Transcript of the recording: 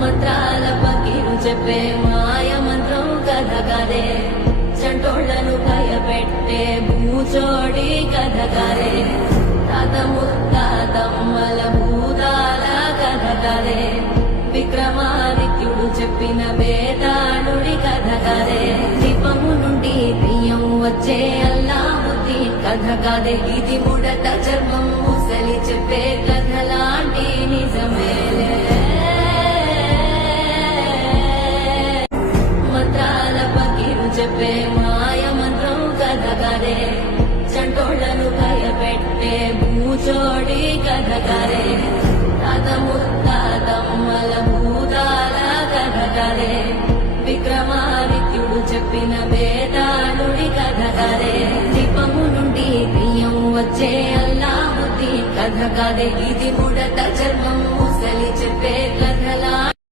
మంత్రాల పకీరు చెప్పే మాయ మంత్రం కథ కదే చంటోళ్లను భయపెట్టే భూచోడి కథ కదే తాత ముత్తాతమ్మల భూతాల కథ కదే విక్రమాదిత్యుడు చెప్పిన వేదాళుడి కథ కదే దీపము నుండి బియ్యం వచ్చే అల్లావుద్దీన్ కథ కదే ఇది ముడత చర్మం ముసలి చెప్పే కథ లాంటి నిజమేలే మంత్రాల పకీరు చెప్పే మాయ మంత్రం కథ కదే చంటోళ్లను భయపెట్టే భూచోడి కథ కదే తాత ముత్తాతమ్మల భూతాల కథ కదే విక్రమాదిత్యుడు చెప్పిన వేదాళుడి కథ కదే దీపము నుండి బియ్యం వచ్చే అల్లావుద్దీన్ కథ కదే ఇది ముడత చర్మం